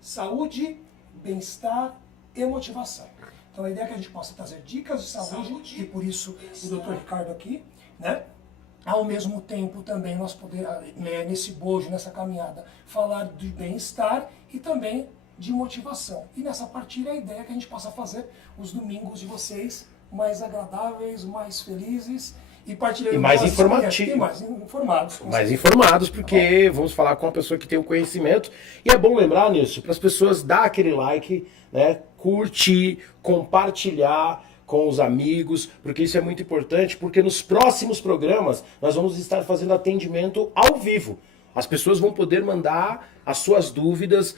saúde, bem-estar e motivação. Então a ideia é que a gente possa trazer dicas de saúde, e por isso o Dr. Ricardo aqui, né? Ao mesmo tempo também nós poder, nesse bojo, nessa caminhada, falar de bem-estar e também de motivação. E nessa partilha a ideia é que a gente possa fazer os domingos de vocês mais agradáveis, mais felizes e partilhando mais informativos. E mais informados. Mais informados, porque vamos falar com uma pessoa que tem o conhecimento. E é bom lembrar, Nilson, para as pessoas dar aquele like, né, curtir, compartilhar com os amigos, porque isso é muito importante, porque nos próximos programas nós vamos estar fazendo atendimento ao vivo. As pessoas vão poder mandar as suas dúvidas,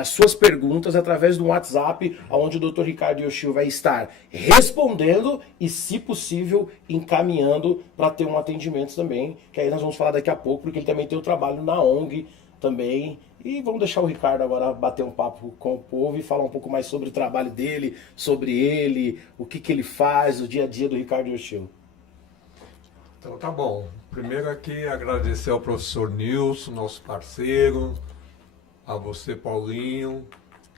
as suas perguntas através do WhatsApp, onde o Dr. Ricardo Yoshio vai estar respondendo e, se possível, encaminhando para ter um atendimento também, que aí nós vamos falar daqui a pouco, porque ele também tem o trabalho na ONG também. E vamos deixar o Ricardo agora bater um papo com o povo e falar um pouco mais sobre o trabalho dele, sobre ele, o que ele faz, o dia a dia do Ricardo Yoshio. Então tá bom. Primeiro aqui agradecer ao professor Nilson, nosso parceiro, a você, Paulinho,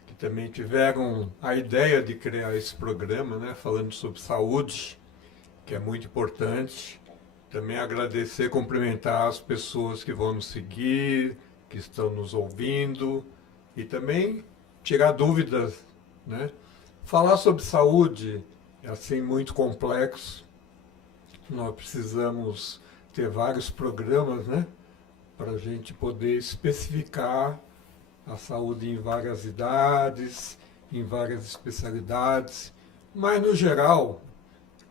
que também tiveram a ideia de criar esse programa, né, falando sobre saúde, que é muito importante. Também agradecer, cumprimentar as pessoas que vão nos seguir, que estão nos ouvindo, e também tirar dúvidas, né? Falar sobre saúde é assim muito complexo. Nós precisamos ter vários programas, né, para a gente poder especificar a saúde em várias idades, em várias especialidades, mas no geral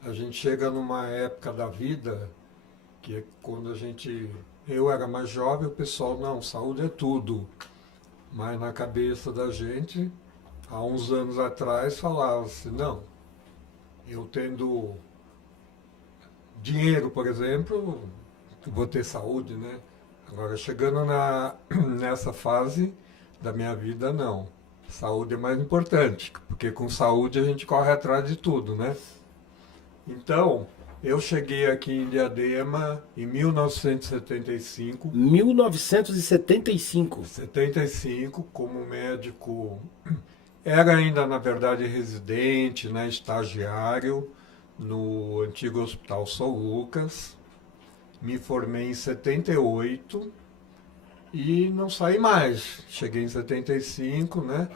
a gente chega numa época da vida que é quando eu era mais jovem, o pessoal, não, saúde é tudo, mas na cabeça da gente, há uns anos atrás, falava-se, não, eu tendo dinheiro, por exemplo, vou ter saúde, né? Agora, chegando nessa fase da minha vida, não. Saúde é mais importante, porque com saúde a gente corre atrás de tudo, né? Então, eu cheguei aqui em Diadema em 1975. 1975. 75, como médico, era ainda, na verdade, residente, né, estagiário, no antigo Hospital São Lucas. Me formei em 78 e não saí mais. Cheguei em 75, né?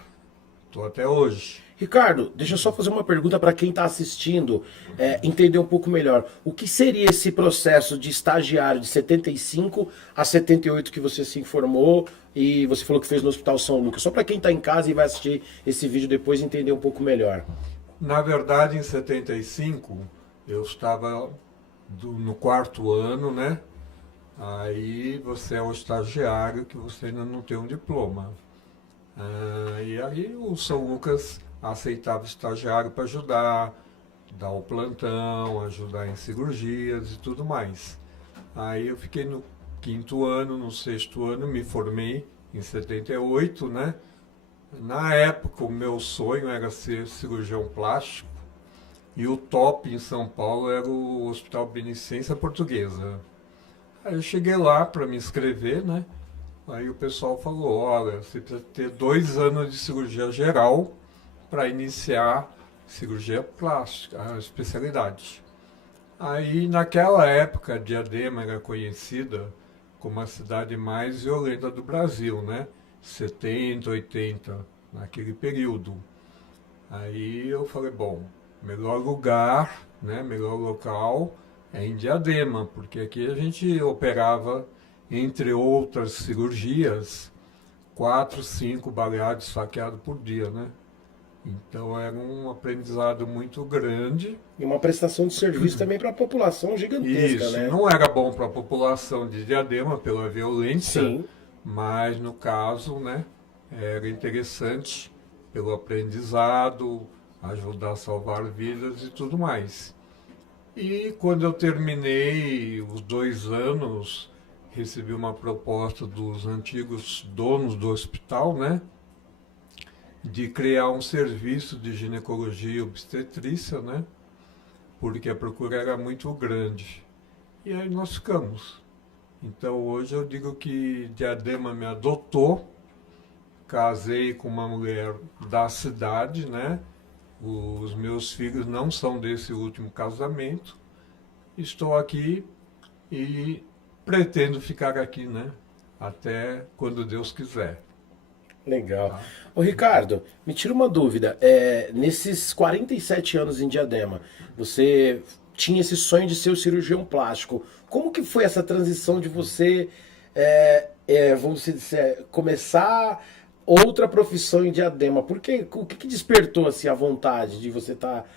Estou até hoje. Ricardo, deixa eu só fazer uma pergunta para quem está assistindo, entender um pouco melhor. O que seria esse processo de estagiário de 75 a 78 que você se informou e você falou que fez no Hospital São Lucas? Só para quem está em casa e vai assistir esse vídeo depois entender um pouco melhor. Na verdade, em 75, eu estava no quarto ano, né? Aí você é um estagiário que você ainda não tem um diploma. E aí o São Lucas aceitava estagiário para ajudar, dar o plantão, ajudar em cirurgias e tudo mais. Aí eu fiquei no quinto ano, no sexto ano, me formei em 78, né? Na época, o meu sonho era ser cirurgião plástico e o top em São Paulo era o Hospital Beneficência Portuguesa. Aí eu cheguei lá para me inscrever, né? Aí o pessoal falou, olha, você precisa ter 2 anos de cirurgia geral para iniciar cirurgia plástica, a especialidade. Aí, naquela época, Diadema era conhecida como a cidade mais violenta do Brasil, né? 70, 80, naquele período. Aí eu falei, bom, melhor lugar, né, melhor local é em Diadema, porque aqui a gente operava, entre outras cirurgias, 4, 5 baleados esfaqueados por dia, né? Então era um aprendizado muito grande. E uma prestação de serviço também para a população gigantesca, Isso, né? não era bom para a população de Diadema pela violência, Sim. mas no caso, né, era interessante pelo aprendizado, ajudar a salvar vidas e tudo mais. E quando eu terminei os 2 anos, recebi uma proposta dos antigos donos do hospital, né, de criar um serviço de ginecologia e obstetrícia, né, porque a procura era muito grande. E aí nós ficamos. Então hoje eu digo que Diadema me adotou casei com uma mulher da cidade, né? Os meus filhos não são desse último casamento. Estou aqui e pretendo ficar aqui, né? Até quando Deus quiser. Legal. Ô Ricardo, me tira uma dúvida. Nesses 47 anos em Diadema, você tinha esse sonho de ser o cirurgião plástico. Como que foi essa transição de você, vamos dizer, começar outra profissão em Diadema? O que despertou assim, a vontade de você estar,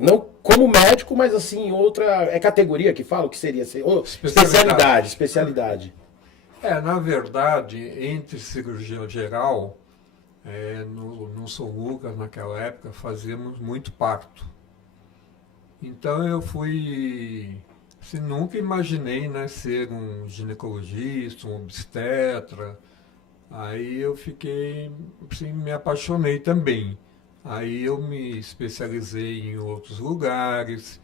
não como médico, mas assim, outra categoria que fala, o que seria? Especialidade. Na verdade, entre cirurgião geral, no São Lucas, naquela época, fazíamos muito parto. Então eu fui... Assim, nunca imaginei, né, ser um ginecologista, um obstetra. Aí eu fiquei, assim, me apaixonei também. Aí eu me especializei em outros lugares,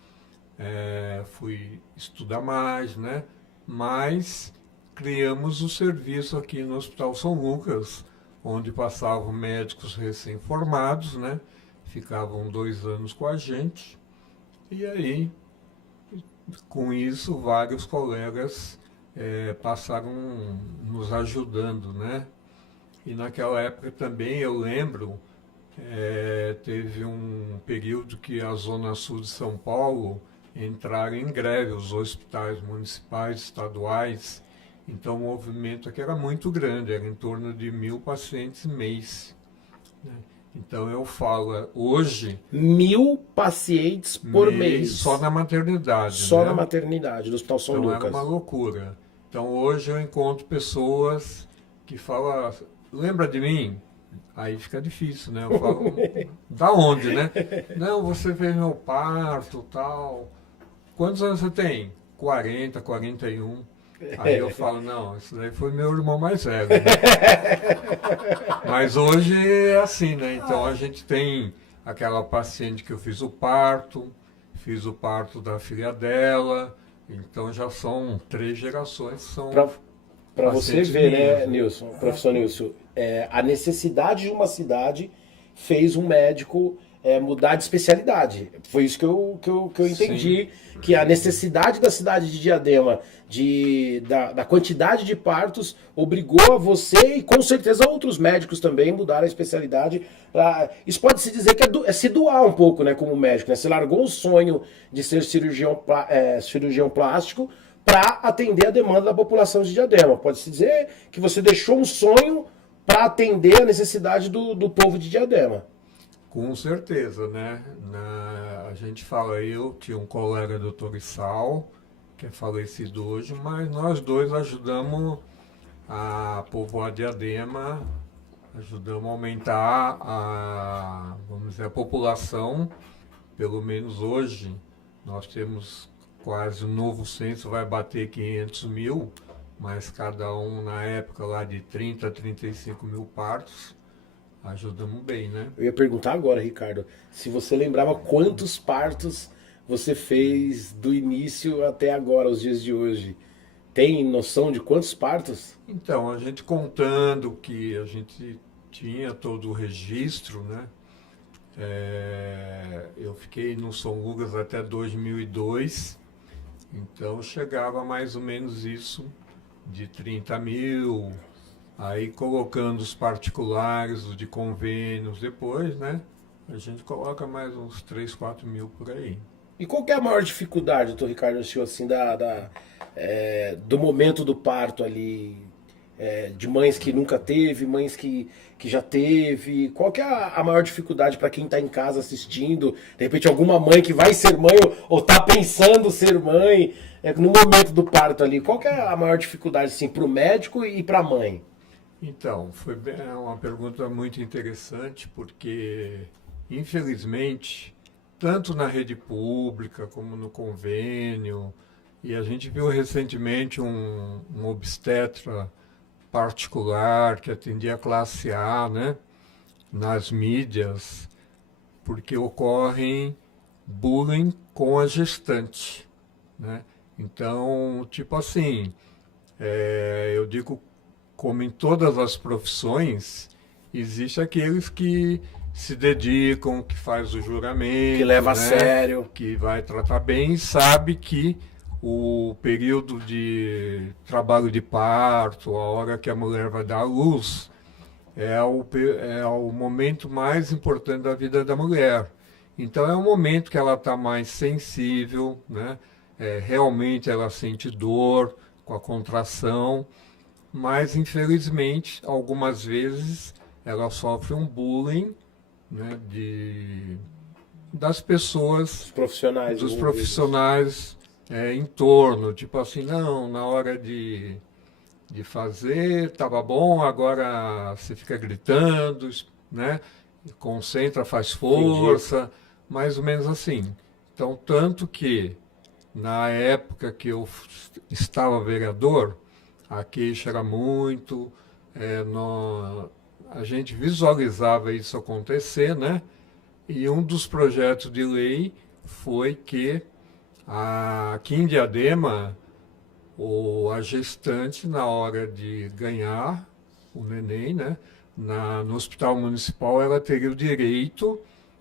fui estudar mais, né? Mas criamos o serviço aqui no Hospital São Lucas, onde passavam médicos recém-formados, né? Ficavam 2 anos com a gente. E aí, com isso, vários colegas passaram nos ajudando, né? E naquela época também, eu lembro, teve um período que a Zona Sul de São Paulo entraram em greve, os hospitais municipais, estaduais. Então o movimento aqui era muito grande, era em torno de 1.000 pacientes mês, né? Então eu falo, hoje... 1.000 pacientes por mês. Só na maternidade. Só, né? Na maternidade, do Hospital São Lucas. Era uma loucura. Então hoje eu encontro pessoas que falam, lembra de mim? Aí fica difícil, né? Eu falo, da onde, né? Não, você fez meu parto, tal. Quantos anos você tem? 40, 41. Aí eu falo, não, isso daí foi meu irmão mais velho, né? Mas hoje é assim, né? Então a gente tem aquela paciente que eu fiz o parto da filha dela, então já são 3 gerações, são... Para você ver, né, Nilson, professor Nilson, a necessidade de uma cidade fez um médico mudar de especialidade. Foi isso que eu entendi, sim, que a necessidade da cidade de Diadema, da quantidade de partos, obrigou a você e com certeza outros médicos também mudaram a especialidade. Isso pode-se dizer que é se doar um pouco, né, como médico, né? Você largou o sonho de ser cirurgião plástico para atender a demanda da população de Diadema. Pode-se dizer que você deixou um sonho para atender a necessidade do povo de Diadema. Com certeza, né? A gente fala, eu tinha um colega, doutor Issal, que é falecido hoje, mas nós dois ajudamos a povoar Diadema, ajudamos a aumentar vamos dizer, a população. Pelo menos hoje nós temos quase o novo censo, vai bater 500 mil, mas cada um na época lá de 30 a 35 mil partos. Ajudamos bem, né? Eu ia perguntar agora, Ricardo, se você lembrava quantos partos você fez do início até agora, os dias de hoje. Tem noção de quantos partos? Então, a gente contando que a gente tinha todo o registro, né? Eu fiquei no São Lucas até 2002, então chegava mais ou menos isso, de 30 mil... Aí colocando os particulares, os de convênios depois, né? A gente coloca mais uns 3, 4 mil por aí. E qual que é a maior dificuldade, doutor Ricardo, assim, do momento do parto ali? De mães que nunca teve, mães que já teve. Qual que é a maior dificuldade para quem está em casa assistindo? De repente alguma mãe que vai ser mãe ou está pensando ser mãe, no momento do parto ali. Qual que é a maior dificuldade assim, para o médico e para a mãe? Então, foi uma pergunta muito interessante, porque, infelizmente, tanto na rede pública como no convênio, e a gente viu recentemente um obstetra particular que atendia a classe A, né, nas mídias, porque ocorrem bullying com a gestante, né? Então, tipo assim, eu digo, como em todas as profissões, Existem aqueles que se dedicam, que faz o juramento, Que leva a né? sério. Que vai tratar bem e sabe que o período de trabalho de parto, a hora que a mulher vai dar à luz, é o momento mais importante da vida da mulher. Então é um momento que ela está mais sensível, né? Realmente ela sente dor com a contração, mas infelizmente algumas vezes ela sofre um bullying, né? Das pessoas, Os profissionais. dos envolvidos. profissionais em torno, tipo assim, não, na hora de fazer, tava bom, agora você fica gritando, né? Concentra, faz força, mais ou menos assim. Então, tanto que na época que eu estava vereador, a queixa era muito, a gente visualizava isso acontecer, né? E um dos projetos de lei foi que aqui em Diadema, a gestante, na hora de ganhar o neném, né, no hospital municipal, ela teria o direito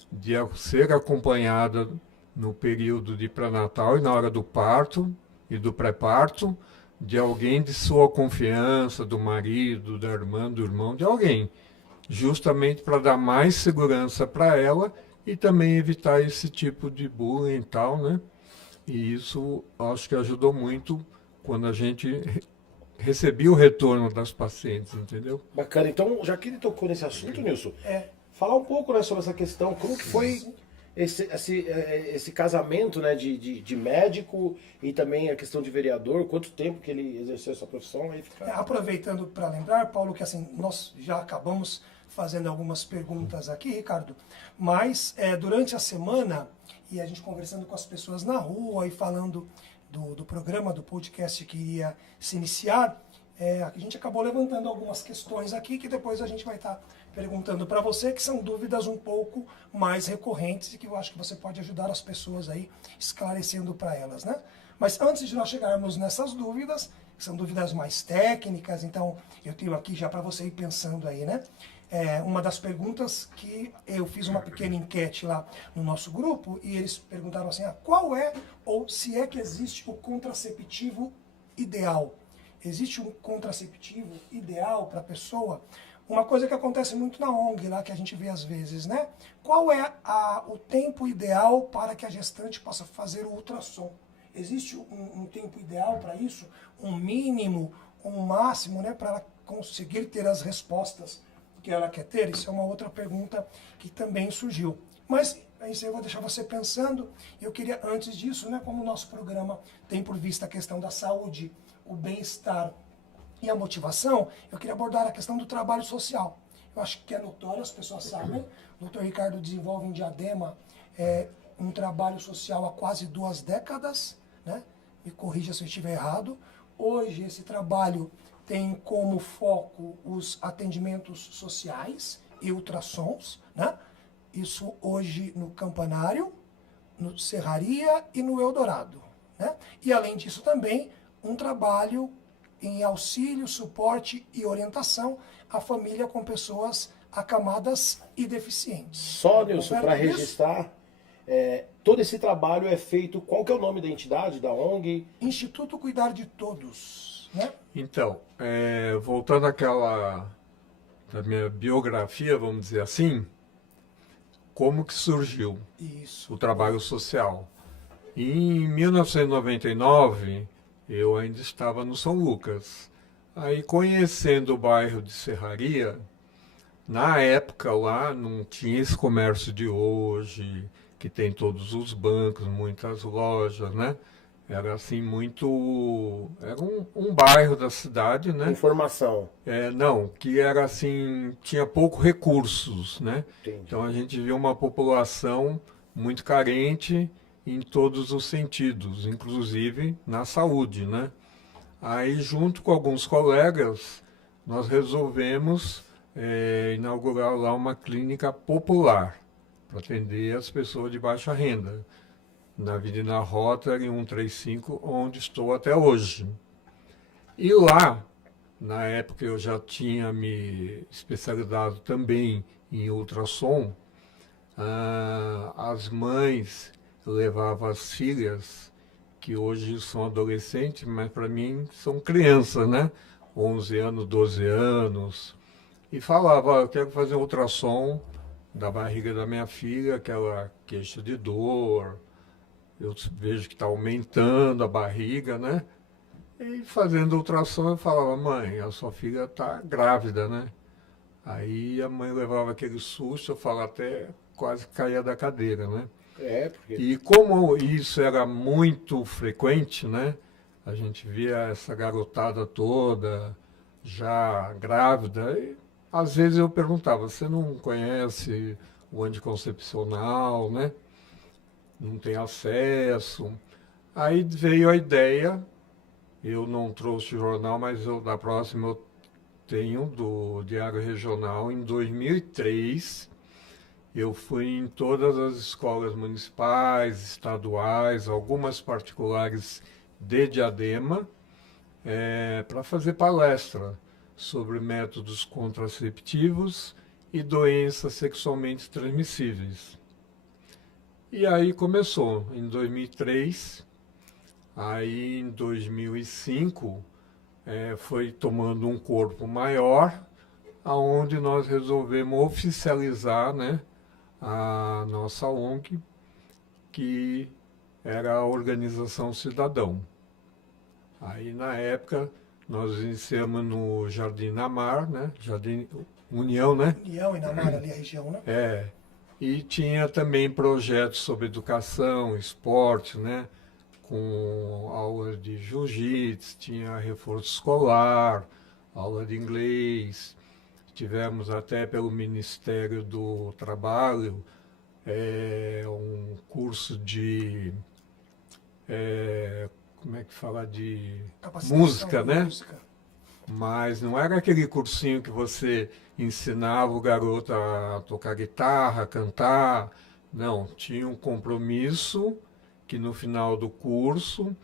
de ser acompanhada no período de pré-natal e na hora do parto e do pré-parto, de alguém de sua confiança, do marido, da irmã, do irmão, de alguém, justamente para dar mais segurança para ela e também evitar esse tipo de bullying e tal, né? E isso acho que ajudou muito quando a gente recebia o retorno das pacientes, entendeu? Bacana. Então, já que ele tocou nesse assunto, Nilson, falar um pouco, né, sobre essa questão, como que foi esse casamento, né, de médico e também a questão de vereador, quanto tempo que ele exerceu essa profissão? Aí fica... Aproveitando para lembrar, Paulo, que assim, nós já acabamos fazendo algumas perguntas aqui, Ricardo, mas durante a semana, e a gente conversando com as pessoas na rua e falando do programa, do podcast que iria se iniciar, a gente acabou levantando algumas questões aqui que depois a gente vai estar perguntando para você, que são dúvidas um pouco mais recorrentes e que eu acho que você pode ajudar as pessoas aí esclarecendo para elas, né? Mas antes de nós chegarmos nessas dúvidas, que são dúvidas mais técnicas, então eu tenho aqui já para você ir pensando aí, né? Uma das perguntas que eu fiz uma pequena enquete lá no nosso grupo e eles perguntaram assim, qual é ou se é que existe o contraceptivo ideal? Existe um contraceptivo ideal para a pessoa? Uma coisa que acontece muito na ONG lá, que a gente vê às vezes, né? Qual é o tempo ideal para que a gestante possa fazer o ultrassom? Existe um tempo ideal para isso? Um mínimo, um máximo, né? Para ela conseguir ter as respostas que ela quer ter? Isso é uma outra pergunta que também surgiu. Mas isso eu vou deixar você pensando. Eu queria, antes disso, né, como o nosso programa tem por vista a questão da saúde, o bem-estar e a motivação, eu queria abordar a questão do trabalho social. Eu acho que é notório, as pessoas sabem. O Dr. Ricardo desenvolve em Diadema um trabalho social há quase 2 décadas, né? Me corrija se eu estiver errado. Hoje esse trabalho tem como foco os atendimentos sociais e ultrassons, né? Isso hoje no Campanário, no Serraria e no Eldorado, né? E além disso também um trabalho em auxílio, suporte e orientação à família com pessoas acamadas e deficientes. Só, Nilson, para Correto isso? registrar, todo esse trabalho é feito, qual que é o nome da entidade, da ONG? Instituto Cuidar de Todos, né? Então, voltando àquela da minha biografia, vamos dizer assim, como que surgiu Isso. o trabalho social? Em 1999, eu ainda estava no São Lucas. Aí, conhecendo o bairro de Serraria, na época lá não tinha esse comércio de hoje, que tem todos os bancos, muitas lojas, né? Era assim muito... Era um bairro da cidade, né? Informação. Não, que era assim, tinha poucos recursos, né? Entendi. Então a gente via uma população muito carente em todos os sentidos, inclusive na saúde, né? Aí, junto com alguns colegas, nós resolvemos inaugurar lá uma clínica popular para atender as pessoas de baixa renda, na Avenida Rotary 135, onde estou até hoje. E lá na época eu já tinha me especializado também em ultrassom. As mães levavam as filhas, que hoje são adolescentes, mas para mim são crianças, né? 11 anos, 12 anos. E falava, "Ó, eu quero fazer um ultrassom da barriga da minha filha, aquela queixa de dor. Eu vejo que está aumentando a barriga, né? E fazendo ultrassom eu falava, mãe, a sua filha está grávida, né? Aí a mãe levava aquele susto, eu falava até quase caía da cadeira, né? Porque... E como isso era muito frequente, né? A gente via essa garotada toda já grávida, e às vezes eu perguntava, você não conhece o anticoncepcional, né? Não tem acesso. Aí veio a ideia, eu não trouxe o jornal, mas da próxima eu tenho, do Diário Regional, em 2003. Eu fui em todas as escolas municipais, estaduais, algumas particulares de Diadema, para fazer palestra sobre métodos contraceptivos e doenças sexualmente transmissíveis. E aí começou, em 2003, aí em 2005, foi tomando um corpo maior, aonde nós resolvemos oficializar, né, a nossa ONG, que era a Organização Cidadão. Aí, na época, nós iniciamos no Jardim Namar, né? Jardim União, né? União e Namar, ali a região, né? E tinha também projetos sobre educação, esporte, né? Com aulas de jiu-jitsu, tinha reforço escolar, aula de inglês. Tivemos até pelo Ministério do Trabalho um curso de, como é que fala, de música, né? Música. Mas não era aquele cursinho que você ensinava o garoto a tocar guitarra, cantar. Não, tinha um compromisso que no final do curso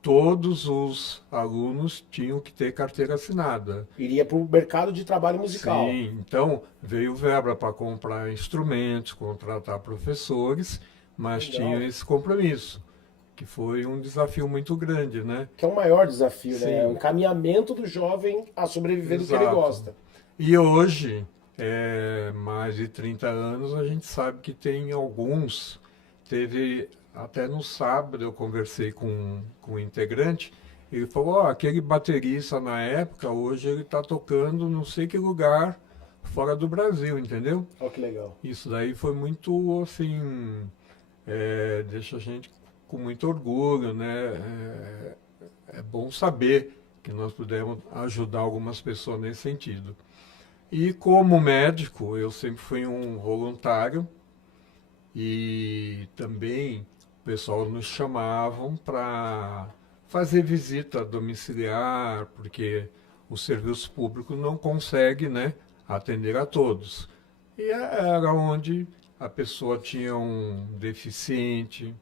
todos os alunos tinham que ter carteira assinada. Iria para o mercado de trabalho musical. Sim, então veio verba para comprar instrumentos, contratar professores, mas Legal. tinha esse compromisso, que foi um desafio muito grande, né? Que é o maior desafio, Sim. né? O encaminhamento do jovem a sobreviver do que ele Exato. gosta. E hoje, mais de 30 anos, a gente sabe que tem alguns, até no sábado eu conversei com um integrante, ele falou, aquele baterista na época, hoje ele está tocando não sei que lugar fora do Brasil, entendeu? Olha que legal. Isso daí foi muito, assim, deixa a gente com muito orgulho, né? É bom saber que nós pudemos ajudar algumas pessoas nesse sentido. E como médico, eu sempre fui um voluntário e também o pessoal nos chamavam para fazer visita domiciliar, porque o serviço público não consegue, né, atender a todos. E era onde a pessoa tinha um deficiente,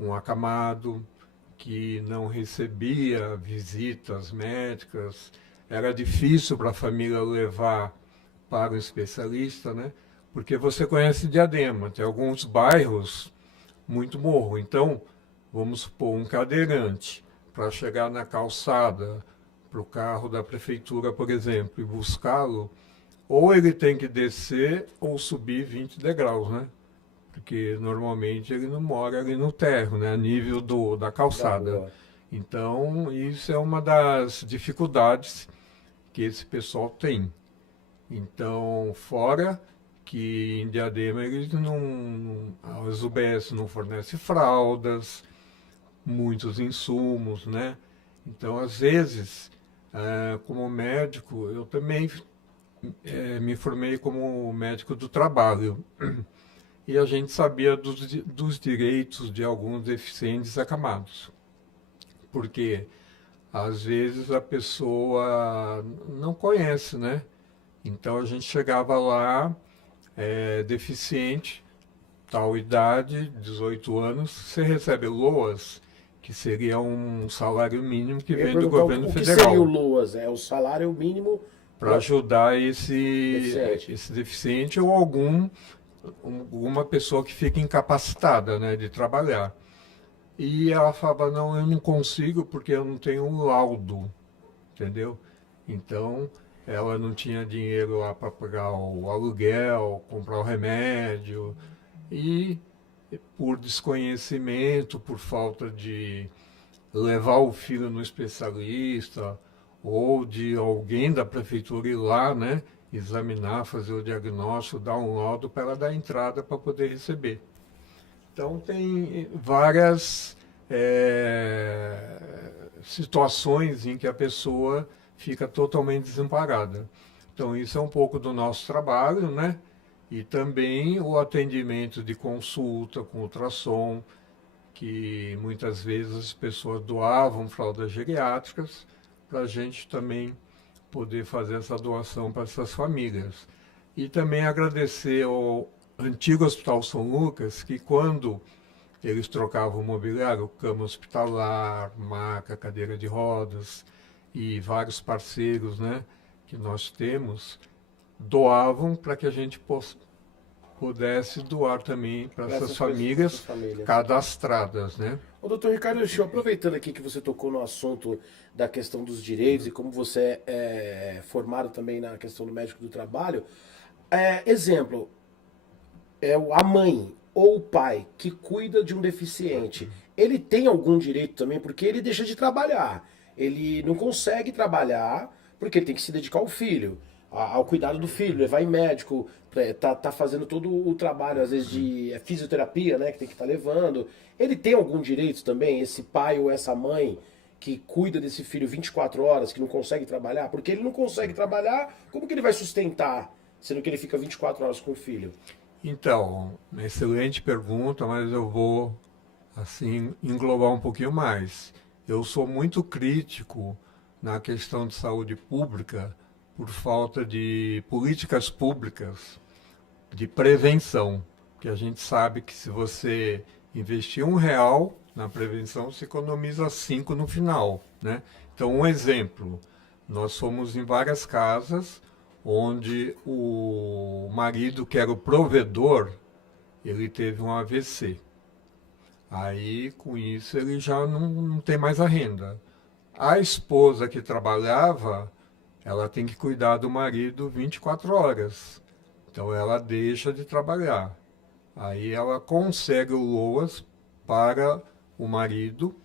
um acamado, que não recebia visitas médicas, era difícil para a família levar para o especialista, né? Porque você conhece Diadema, tem alguns bairros muito morro. Então, vamos supor, um cadeirante, para chegar na calçada, para o carro da prefeitura, por exemplo, e buscá-lo, ou ele tem que descer ou subir 20 degraus, né? Porque normalmente ele não mora ali no térreo, né? A nível da calçada. Então, isso é uma das dificuldades que esse pessoal tem. Então, fora que em Diadema eles as UBS não fornecem fraldas, muitos insumos, né? Então, às vezes, como médico, eu também me formei como médico do trabalho. E a gente sabia dos direitos de alguns deficientes acamados. Porque, às vezes, a pessoa não conhece, né? Então, a gente chegava lá, deficiente, tal idade, 18 anos, você recebe LOAS, que seria um salário mínimo que Eu ia vem do perguntar governo o que federal. seria o LOAS? É o salário mínimo Para ajudar Deficiente. esse deficiente ou alguma pessoa que fica incapacitada, né, de trabalhar. E ela falava, não, eu não consigo porque eu não tenho um laudo, entendeu? Então, ela não tinha dinheiro lá para pagar o aluguel, comprar o remédio. E por desconhecimento, por falta de levar o filho no especialista, ou de alguém da prefeitura ir lá, né, examinar, fazer o diagnóstico, dar um laudo para ela dar entrada para poder receber. Então tem várias situações em que a pessoa fica totalmente desamparada. Então isso é um pouco do nosso trabalho, né? E também o atendimento de consulta com ultrassom, que muitas vezes as pessoas doavam fraldas geriátricas para a gente também poder fazer essa doação para essas famílias. E também agradecer ao antigo Hospital São Lucas, que quando eles trocavam o mobiliário, cama hospitalar, maca, cadeira de rodas e vários parceiros, né, que nós temos, doavam para que a gente pudesse doar também para essas famílias cadastradas, né? Ô, doutor Ricardo, aproveitando aqui que você tocou no assunto da questão dos direitos e como você é formado também na questão do médico do trabalho, exemplo, a mãe ou o pai que cuida de um deficiente, ele tem algum direito também, porque ele deixa de trabalhar. Ele não consegue trabalhar porque ele tem que se dedicar ao filho, ao cuidado do filho, levar em médico, tá fazendo todo o trabalho, às vezes, de fisioterapia, né, que tem que estar levando. Ele tem algum direito também, esse pai ou essa mãe que cuida desse filho 24 horas, que não consegue trabalhar? Porque ele não consegue trabalhar, como que ele vai sustentar, sendo que ele fica 24 horas com o filho? Então, excelente pergunta, mas eu vou, assim, englobar um pouquinho mais. Eu sou muito crítico na questão de saúde pública por falta de políticas públicas de prevenção, que a gente sabe que se você investir R$ 1 na prevenção, você economiza 5 no final, né? Então, um exemplo, nós fomos em várias casas onde o marido, que era o provedor, ele teve um AVC. Aí, com isso, ele já não tem mais a renda. A esposa que trabalhava, ela tem que cuidar do marido 24 horas. Então, ela deixa de trabalhar. Aí, ela consegue o LOAS para o marido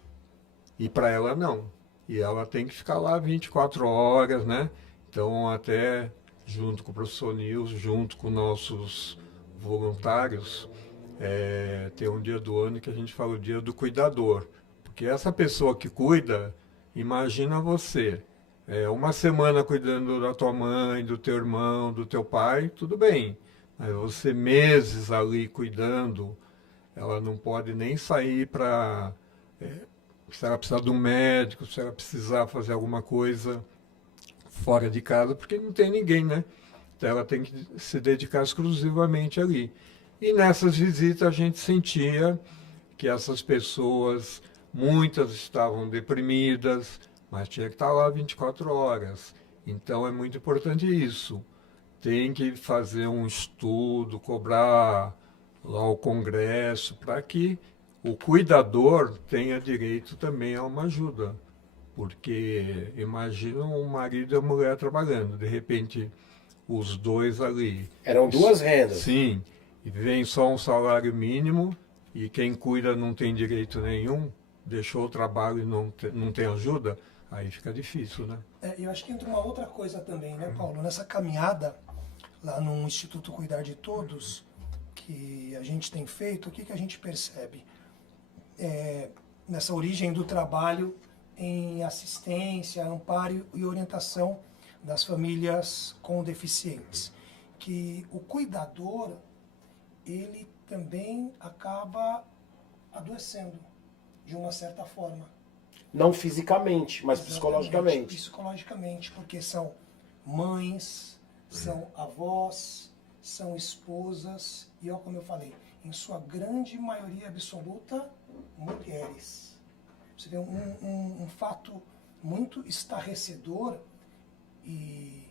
e para ela não. E ela tem que ficar lá 24 horas, né? Então, até junto com o professor Nilson, junto com nossos voluntários, tem um dia do ano que a gente fala o dia do cuidador. Porque essa pessoa que cuida, imagina você, uma semana cuidando da tua mãe, do teu irmão, do teu pai, tudo bem. Mas você meses ali cuidando, ela não pode nem sair para... se ela precisar de um médico, se ela precisar fazer alguma coisa fora de casa, porque não tem ninguém, né? Então ela tem que se dedicar exclusivamente ali. E nessas visitas a gente sentia que essas pessoas, muitas estavam deprimidas, mas tinha que estar lá 24 horas. Então é muito importante isso. Tem que fazer um estudo, cobrar lá o congresso, para que o cuidador tenha direito também a uma ajuda. Porque imagina um marido e a mulher trabalhando, de repente os dois ali. Eram duas rendas. Sim, e vem só um salário mínimo e quem cuida não tem direito nenhum, deixou o trabalho e não tem ajuda, aí fica difícil, né? Eu acho que entra uma outra coisa também, né, Paulo? Nessa caminhada lá no Instituto Cuidar de Todos, que a gente tem feito, o que a gente percebe? Nessa origem do trabalho em assistência, amparo e orientação das famílias com deficientes, que o cuidador, ele também acaba adoecendo, de uma certa forma. Não fisicamente, mas Exatamente, psicologicamente. psicologicamente, porque são mães, são avós, são esposas, e como eu falei, em sua grande maioria absoluta, mulheres. Você vê um fato muito estarrecedor e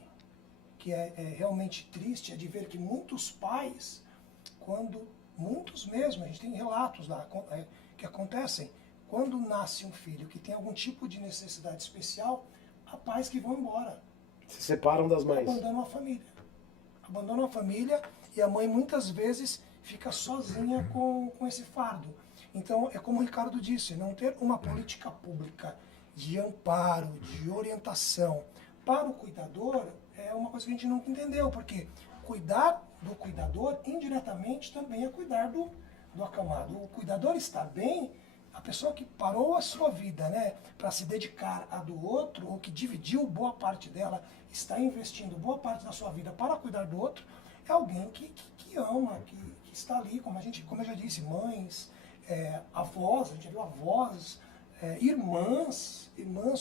que é realmente triste, é de ver que muitos pais, muitos mesmo, a gente tem relatos lá que acontecem, quando nasce um filho que tem algum tipo de necessidade especial, há pais que vão embora. Se separam das mães. Abandonam a família. Abandonam a família e a mãe muitas vezes fica sozinha com esse fardo. Então, é como o Ricardo disse, não ter uma política pública de amparo, de orientação para o cuidador é uma coisa que a gente nunca entendeu, porque cuidar do cuidador indiretamente também é cuidar do acamado. O cuidador está bem, a pessoa que parou a sua vida, né, para se dedicar à do outro, ou que dividiu boa parte dela, está investindo boa parte da sua vida para cuidar do outro, é alguém que ama, que está ali, como eu já disse, mães, avós, a gente já viu avós, irmãs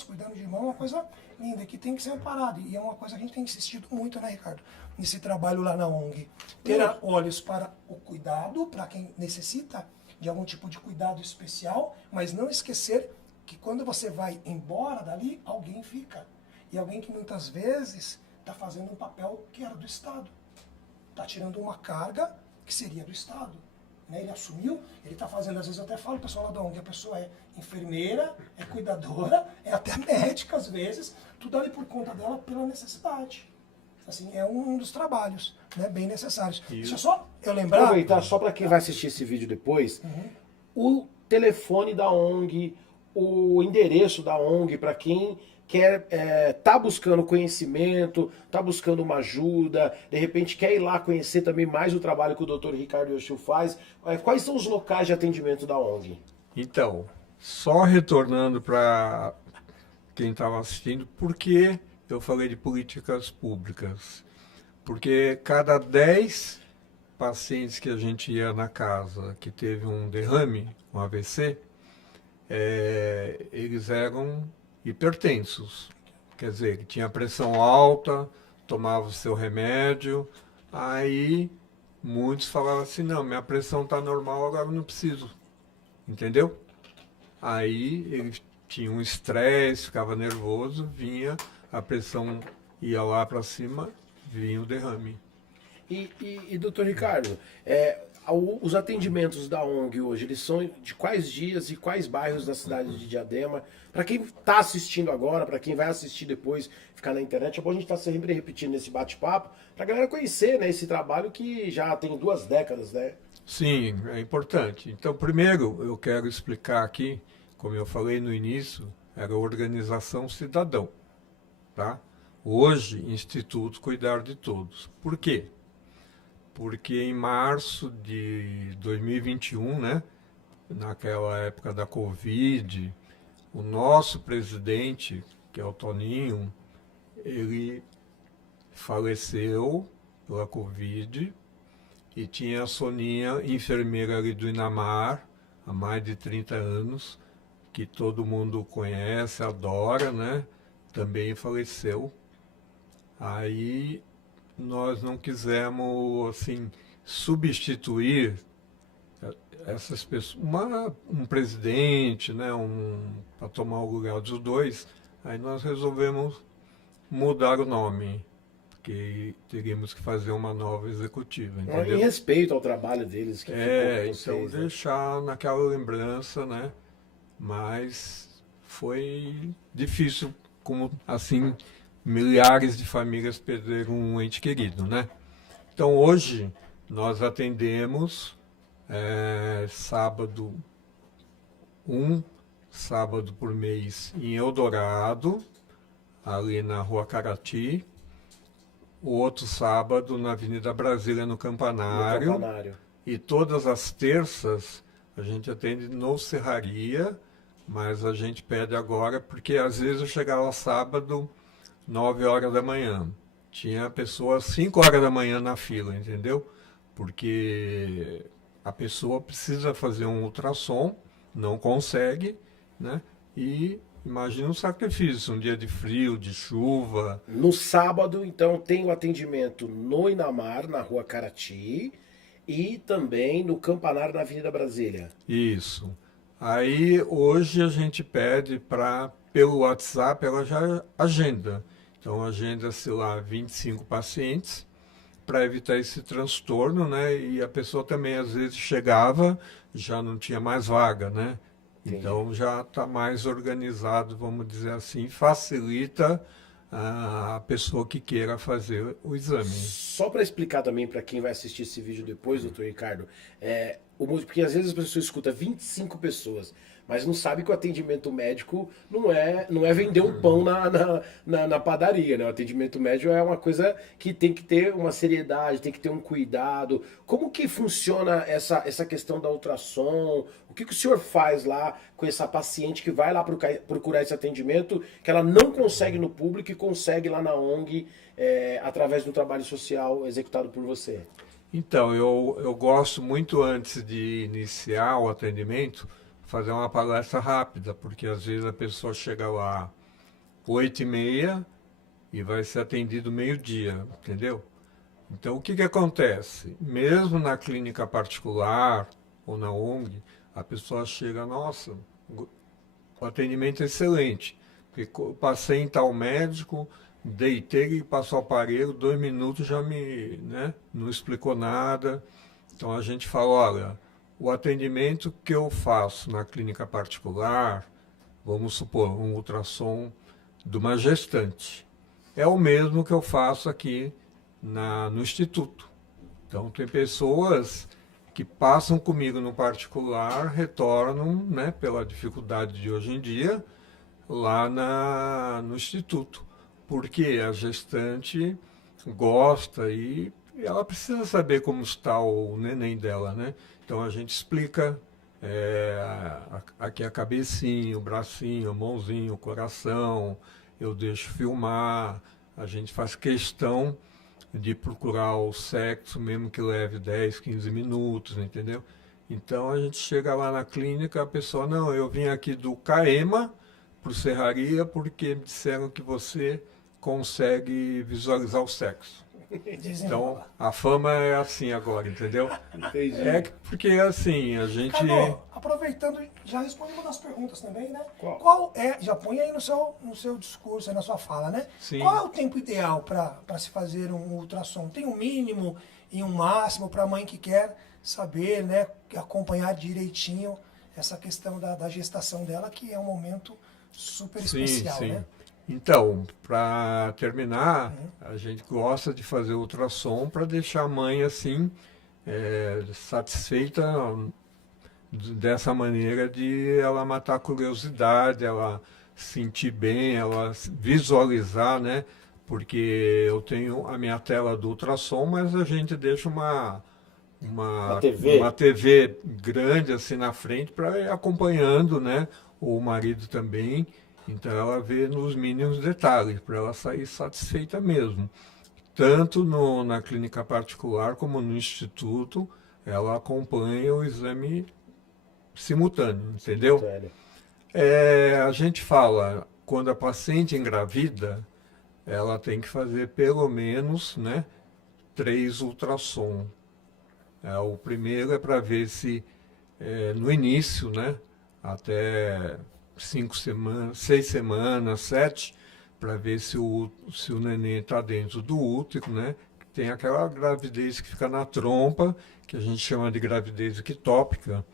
cuidando de irmão, é uma coisa linda, que tem que ser amparada. E é uma coisa que a gente tem insistido muito, né, Ricardo? Nesse trabalho lá na ONG. Ter olhos para o cuidado, para quem necessita de algum tipo de cuidado especial, mas não esquecer que quando você vai embora dali, alguém fica. E alguém que muitas vezes está fazendo um papel que era do Estado. Está tirando uma carga que seria do Estado. Né? Ele assumiu, ele está fazendo, às vezes eu até falo, pessoal lá da ONG, a pessoa é enfermeira, é cuidadora, é até médica às vezes, tudo ali por conta dela pela necessidade. Assim, é um dos trabalhos, né, bem necessários. Deixa só eu lembrar... Aproveitar, só para quem vai assistir esse vídeo depois, o telefone da ONG, o endereço da ONG, para quem quer tá buscando conhecimento, tá buscando uma ajuda, de repente quer ir lá conhecer também mais o trabalho que o Dr. Ricardo Yoshio faz. Quais são os locais de atendimento da ONG? Então, só retornando para quem estava assistindo, por que eu falei de políticas públicas? Porque cada 10 pacientes que a gente ia na casa que teve um derrame, um AVC, eles eram hipertensos. Quer dizer, que tinha pressão alta, tomava o seu remédio, aí muitos falavam assim, não, minha pressão está normal, agora eu não preciso. Entendeu? Aí ele tinha um estresse, ficava nervoso, vinha, a pressão ia lá para cima, vinha o derrame. E doutor Ricardo, os atendimentos da ONG hoje, eles são de quais dias e quais bairros da cidade de Diadema? Para quem está assistindo agora, para quem vai assistir depois, ficar na internet, é bom a gente estar sempre repetindo esse bate-papo, para a galera conhecer, né, esse trabalho que já tem 2 décadas, né? Sim, é importante. Então, primeiro, eu quero explicar aqui, como eu falei no início, era a Organização Cidadão, tá? Hoje, Instituto Cuidar de Todos. Por quê? Porque em março de 2021, né, naquela época da Covid, o nosso presidente, que é o Toninho, ele faleceu pela Covid e tinha a Soninha, enfermeira ali do Inamar, há mais de 30 anos, que todo mundo conhece, adora, né? Também faleceu. Aí nós não quisemos, assim, substituir essas pessoas, um presidente, né, para tomar o lugar dos dois. Aí nós resolvemos mudar o nome, porque teríamos que fazer uma nova executiva, entendeu? Em respeito ao trabalho deles que ficou com vocês, então né? deixar naquela lembrança, né? Mas foi difícil, como assim milhares de famílias perderam um ente querido, né? Então hoje nós atendemos um sábado por mês em Eldorado, ali na Rua Carati, o outro sábado na Avenida Brasília, no Campanário, e todas as terças a gente atende no Serraria, mas a gente pede agora, porque às vezes eu chegava sábado 9 horas da manhã. Tinha pessoas 5 horas da manhã na fila, entendeu? Porque a pessoa precisa fazer um ultrassom, não consegue, né? E imagina um sacrifício, um dia de frio, de chuva. No sábado, então, tem o atendimento no Inamar, na Rua Carati, e também no Campanário, na Avenida Brasília. Isso. Aí hoje a gente pede pelo WhatsApp, ela já agenda. Então agenda-se lá 25 pacientes para evitar esse transtorno, né? E a pessoa também às vezes chegava, já não tinha mais vaga, né? Entendi. Então já está mais organizado, vamos dizer assim, facilita a pessoa que queira fazer o exame. Só para explicar também para quem vai assistir esse vídeo depois, doutor Ricardo, porque às vezes as pessoas escutam 25 pessoas, mas não sabe que o atendimento médico não é vender um pão na padaria, né? O atendimento médico é uma coisa que tem que ter uma seriedade, tem que ter um cuidado. Como que funciona essa questão da ultrassom? O que o senhor faz lá com essa paciente que vai lá procurar esse atendimento, que ela não consegue no público e consegue lá na ONG, através do trabalho social executado por você? Então, eu gosto muito antes de iniciar o atendimento, fazer uma palestra rápida, porque às vezes a pessoa chega lá 8h30 e vai ser atendido meio-dia, entendeu? Então, o que que acontece? Mesmo na clínica particular ou na ONG, a pessoa chega, nossa, o atendimento é excelente, porque eu passei em tal médico, deitei e passou o aparelho, 2 minutos já né, não explicou nada. Então a gente fala, olha, o atendimento que eu faço na clínica particular, vamos supor, um ultrassom de uma gestante, é o mesmo que eu faço aqui no Instituto. Então tem pessoas que passam comigo no particular, retornam, né, pela dificuldade de hoje em dia, lá no Instituto. Porque a gestante gosta e ela precisa saber como está o neném dela, né? Então a gente explica aqui a cabecinha, o bracinho, a mãozinha, o coração, eu deixo filmar, a gente faz questão de procurar o sexo, mesmo que leve 10, 15 minutos, entendeu? Então a gente chega lá na clínica, a pessoa, não, eu vim aqui do CAEMA para o Serraria porque me disseram que você consegue visualizar o sexo. Então, a fama é assim agora, entendeu? Entendi. Porque assim, a gente... Cadu, aproveitando, já respondi uma das perguntas também, né? Qual? Já põe aí no seu discurso, aí na sua fala, né? Sim. Qual é o tempo ideal para se fazer um ultrassom? Tem um mínimo e um máximo para a mãe que quer saber, né? Acompanhar direitinho essa questão da gestação dela, que é um momento super especial, né? Então, para terminar, a gente gosta de fazer ultrassom para deixar a mãe assim satisfeita dessa maneira de ela matar a curiosidade, ela sentir bem, ela visualizar, né? Porque eu tenho a minha tela do ultrassom, mas a gente deixa uma TV grande assim na frente para ir acompanhando, né? O marido também. Então ela vê nos mínimos detalhes, para ela sair satisfeita mesmo. Tanto na clínica particular como no instituto, ela acompanha o exame simultâneo, entendeu? A gente fala, quando a paciente engravida, ela tem que fazer pelo menos, né, 3 ultrassom. O primeiro é para ver se no início, né, até 5 semanas, 6 semanas, 7, para ver se o neném está dentro do útero, né? Tem aquela gravidez que fica na trompa, que a gente chama de gravidez ectópica,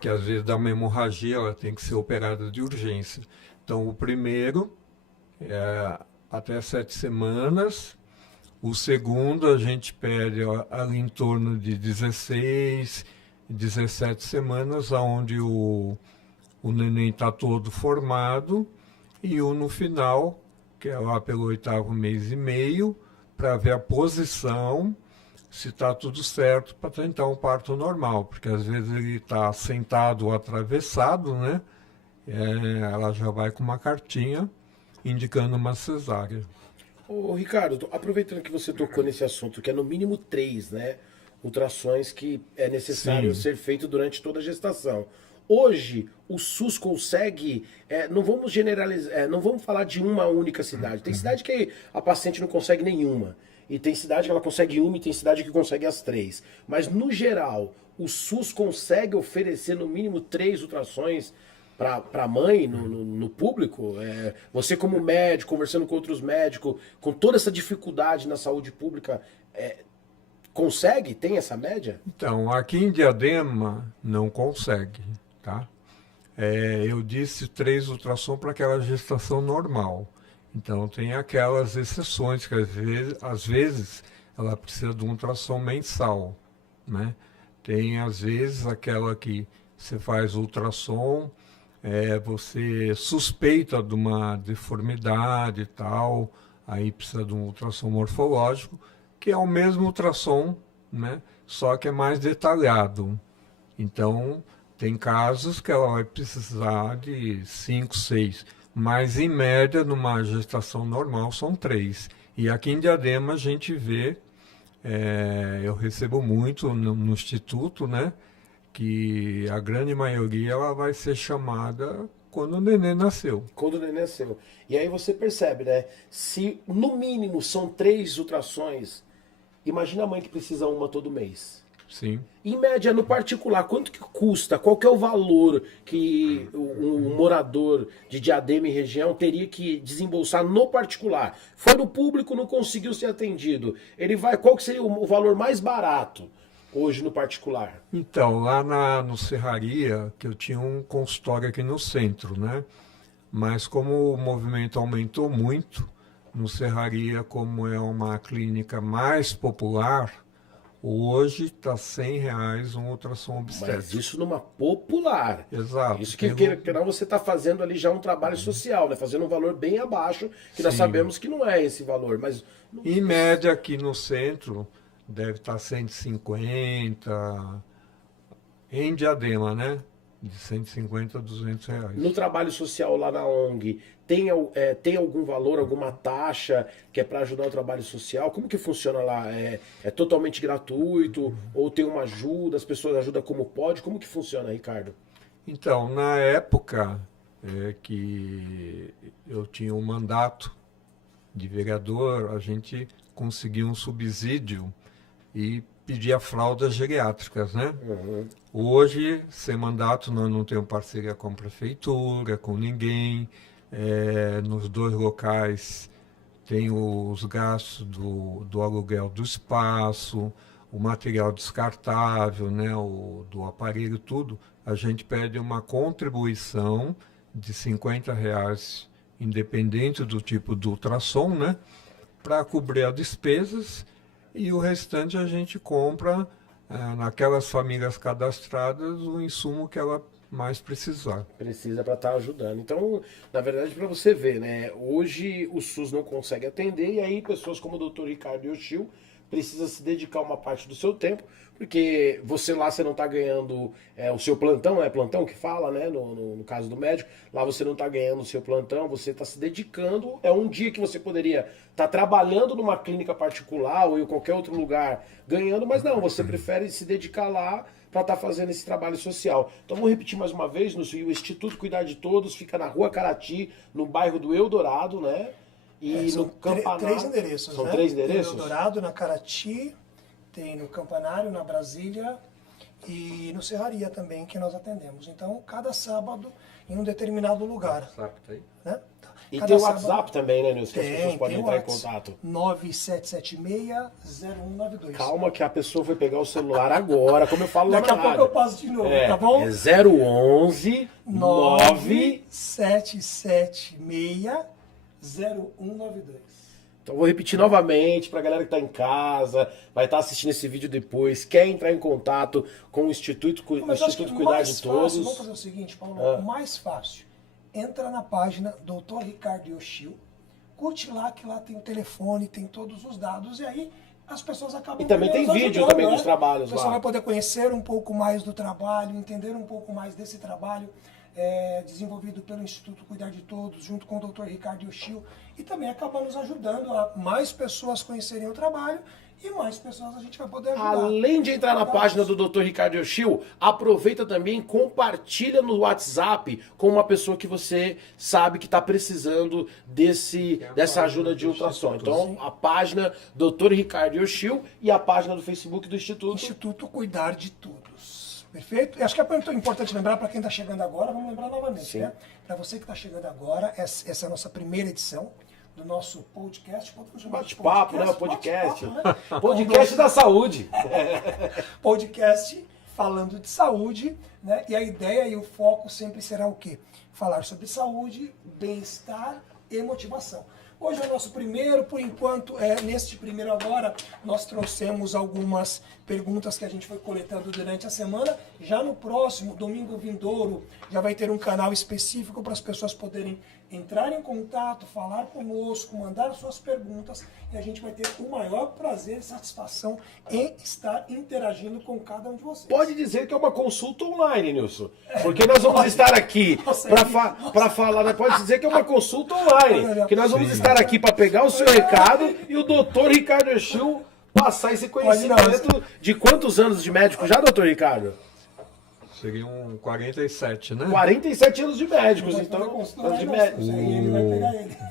que às vezes dá uma hemorragia, ela tem que ser operada de urgência. Então, o primeiro é até 7 semanas, o segundo a gente pede ali em torno de 16, 17 semanas, onde o neném está todo formado, e no final, que é lá pelo 8º mês e meio, para ver a posição, se está tudo certo, para tentar um parto normal, porque às vezes ele está sentado ou atravessado, né? Ela já vai com uma cartinha indicando uma cesárea. Ô, Ricardo, aproveitando que você tocou nesse assunto, que é no mínimo 3, né, ultrassons que é necessário ser feito durante toda a gestação. Hoje, o SUS consegue, não vamos generalizar, não vamos falar de uma única cidade. Tem cidade que a paciente não consegue nenhuma. e tem cidade que ela consegue uma e tem cidade que consegue as 3. Mas no geral, o SUS consegue oferecer no mínimo 3 ultrassons para a mãe no público? Você como médico, conversando com outros médicos, com toda essa dificuldade na saúde pública, consegue? Tem essa média? Então, aqui em Diadema não consegue, tá? Eu disse 3 ultrassom para aquela gestação normal. Então, tem aquelas exceções que às vezes ela precisa de um ultrassom mensal, né? Tem, às vezes, aquela que você faz ultrassom, você suspeita de uma deformidade e tal, aí precisa de um ultrassom morfológico, que é o mesmo ultrassom, né? Só que é mais detalhado. Então, tem casos que ela vai precisar de 5, 6, mas em média, numa gestação normal, são 3. E aqui em Diadema a gente vê, eu recebo muito no Instituto, né? Que a grande maioria ela vai ser chamada quando o neném nasceu. Quando o neném nasceu. E aí você percebe, né? Se no mínimo são 3 ultrassons, imagina a mãe que precisa uma todo mês. Sim. Em média, no particular, quanto que custa? Qual que é o valor que um morador de Diadema e região teria que desembolsar no particular? Foi no público, não conseguiu ser atendido. Qual que seria o valor mais barato hoje no particular? Então, lá no Serraria, que eu tinha um consultório aqui no centro, né? Mas como o movimento aumentou muito, no Serraria, como é uma clínica mais popular, hoje está R$100 um ultrassom obstétrico. Mas isso numa popular. Exato. Isso que não você está fazendo ali já um trabalho social, né? Fazendo um valor bem abaixo, que nós sabemos que não é esse valor. Mas em média, aqui no centro, deve estar 150, em Diadema, né? De 150 a R$200. No trabalho social lá na ONG, tem algum valor, alguma taxa que é para ajudar o trabalho social? Como que funciona lá? É totalmente gratuito? Ou tem uma ajuda? As pessoas ajudam como pode? Como que funciona, Ricardo? Então, na época que eu tinha um mandato de vereador, a gente conseguiu um subsídio e pedia fraldas geriátricas, né? Uhum. Hoje, sem mandato, nós não temos parceria com a prefeitura, com ninguém. Nos 2 locais tem os gastos do aluguel do espaço, o material descartável, né? Do aparelho, tudo. A gente pede uma contribuição de R$50, independente do tipo do ultrassom, né? Para cobrir as despesas. E o restante a gente compra, naquelas famílias cadastradas, o insumo que ela mais precisar. Precisa para estar ajudando. Então, na verdade, para você ver, né? Hoje o SUS não consegue atender e aí pessoas como o Dr. Ricardo Yoshio precisa se dedicar uma parte do seu tempo, porque você lá você não está ganhando o seu plantão, é plantão que fala, né? No caso do médico, lá você não está ganhando o seu plantão, você está se dedicando. É um dia que você poderia estar trabalhando numa clínica particular ou em qualquer outro lugar ganhando, mas não, você prefere se dedicar lá para estar fazendo esse trabalho social. Então vamos repetir mais uma vez, o Instituto Cuidar de Todos fica na Rua Carati, no bairro do Eldorado, né? E são no Campanário. 3 endereços, São né? 3 Tem endereços? no Eldorado, na Carati, tem no Campanário, na Brasília e no Serraria também, que nós atendemos. Então, cada sábado em um determinado lugar. Né? E Cada tem o sábado- WhatsApp também, né, Nilson? Que as pessoas Tem podem o entrar em WhatsApp. contato. 9776-0192. Calma que a pessoa foi pegar o celular agora, como eu falo lá Daqui a na pouco rádio. eu passo de novo, É, tá bom? é 011 9... 9776-0192. Então vou repetir novamente pra galera que tá em casa, vai estar assistindo esse vídeo depois, quer entrar em contato com o Instituto, Mas eu acho que Cuidar mais de fácil, Todos. vamos fazer o seguinte, Paulo, Ah. o mais fácil, entra na página Dr. Ricardo Yoshio, curte lá, que lá tem o telefone, tem todos os dados, e aí as pessoas acabam... E também tem nos vídeo ajudando, também né? dos trabalhos O pessoal lá. vai poder conhecer um pouco mais do trabalho, entender um pouco mais desse trabalho. desenvolvido pelo Instituto Cuidar de Todos, junto com o Dr. Ricardo Yoshio, e também acaba nos ajudando a mais pessoas conhecerem o trabalho e mais pessoas a gente vai poder ajudar. Além de entrar na página do Dr. Ricardo Yoshio, aproveita também e compartilha no WhatsApp com uma pessoa que você sabe que está precisando dessa ajuda de ultrassom. Então, a página Dr. Ricardo Yoshio e a página do Facebook do Instituto. Instituto Cuidar de Todos. Perfeito? E acho que é importante lembrar para quem está chegando agora, vamos lembrar novamente, né? Para você que está chegando agora, essa é a nossa primeira edição do nosso podcast. Bate-papo, né? Podcast. Bate-papo, né? Podcast da saúde. Podcast falando de saúde, né? E a ideia e o foco sempre será o quê? Falar sobre saúde, bem-estar e motivação. Hoje é o nosso primeiro, por enquanto, neste primeiro agora, nós trouxemos algumas perguntas que a gente foi coletando durante a semana. Já no próximo, domingo vindouro, já vai ter um canal específico para as pessoas poderem entrar em contato, falar conosco, mandar suas perguntas, e a gente vai ter o maior prazer e satisfação em estar interagindo com cada um de vocês. Pode dizer que é uma consulta online, Nilson. Porque nós vamos estar aqui para falar, né? Pode dizer que é uma consulta online. Que nós vamos estar aqui para pegar o seu recado e o Dr. Ricardo Yoshio passar esse conhecimento de quantos anos de médico já, Dr. Ricardo? Seriam 47, né? 47 anos de médicos, então.